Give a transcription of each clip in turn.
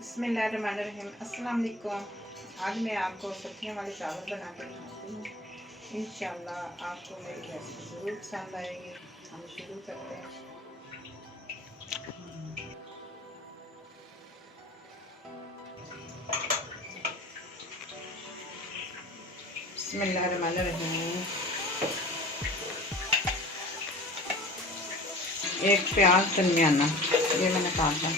बिस्मिल्लाहिर्रहमानिर्रहीम। अस्सलाम वालेकुम। आज मैं आपको सब्जियों वाले चावल बना के दिखाती हूँ। इंशाल्लाह आपको मेरी रेसिपी ज़रूर पसंद आएगी। हम शुरू करते हैं। बिस्मिल्लाहिर्रहमानिर्रहीम। एक प्याज दरमियाना ये मैंने काटा।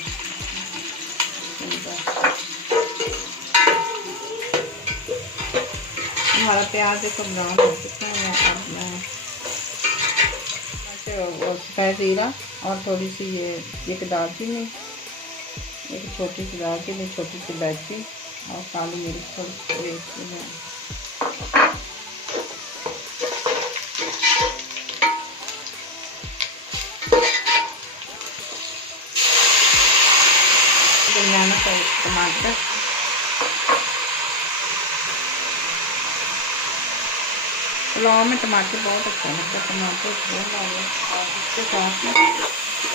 हमारा प्याज देखो ब्राउन हो चुका है। और सफ़ेद ज़ीरा और थोड़ी सी ये एक दालचीनी, एक छोटी सी दालचीनी, छोटी सी इलायची और काली मिर्च थोड़ी सी देती है। दरमियाना साइज टमाटर, पुलाव में टमाटर बहुत अच्छा लगता है। टमाटर बहुत डालो और इसके साथ में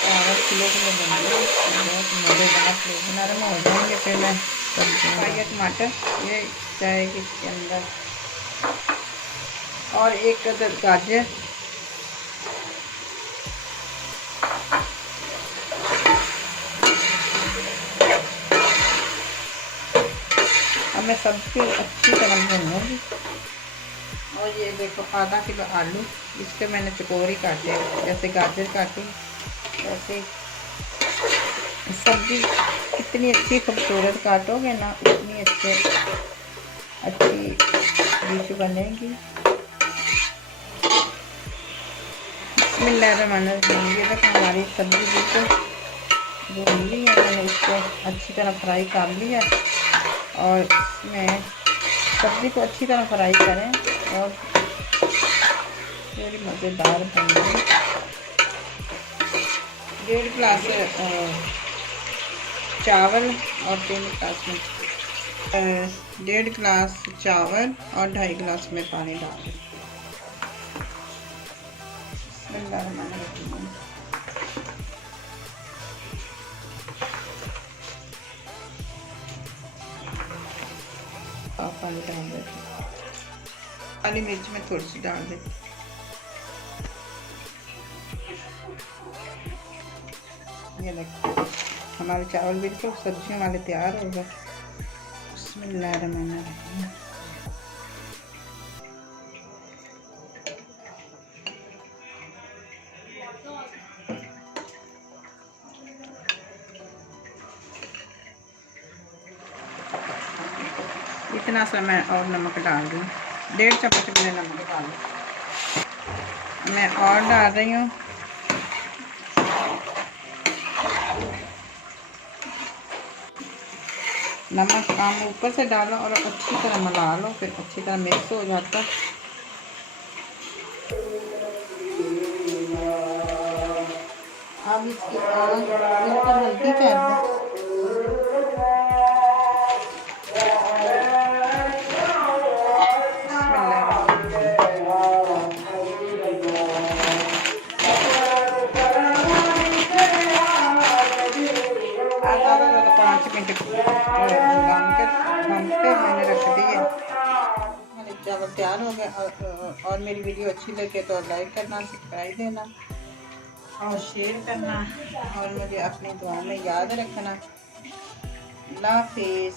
4 किलो के बन गए, बहुत मज़ेदार लोग नरम हो जाएंगे। फिर मैं पाइया टमाटर ये जाएगी इसके अंदर और एक गाजर, अब मैं सब्जी अच्छी तरह भूनूंगी। और ये देखो आधा किलो आलू, इसके मैंने चकोरी काटे, जैसे गाजर काटी वैसे। सब्जी कितनी अच्छी खूबसूरत काटोगे ना उतनी अच्छी डिश बनेगी। बिस्मिल्लाहिर्रहमानिर्रहीम। ये देखो हमारी सब्जी बिल्कुल भून ली है, मैंने इसको अच्छी तरह फ्राई कर लिया। और इसमें सब्ज़ी को अच्छी तरह फ्राई करें और थोड़ी मज़ेदार बनेगी। 1.5 गिलास चावल और 3 गिलास में 1.5 गिलास चावल और 2.5 गिलास में पानी डाल दें। पानी डाल देते, काली मिर्च में थोड़ी सी डाल देते। ये देखो हमारे चावल बिल्कुल सब्जियों वाले तैयार हो गए। बिस्मिल्लाहिर्रहमानिर्रहीम। इतना सा मैं और नमक डाल दूँ, 1.5 चम्मच मैंने नमक डाला। मैं और डाल रही हूँ नमक। आम ऊपर से डालो और अच्छी तरह मिला लो, फिर अच्छी तरह मिक्स हो जाता। अब इसकी आग बिल्कुल हल्की कर दें। आधा 5 मिनट दम पे मैंने रख दिए। हमारे चावल तैयार हो गए। और मेरी वीडियो अच्छी लगे तो लाइक करना, सब्सक्राइब देना और शेयर करना और मुझे अपनी दुआ में याद रखना। अल्लाह हाफिज़।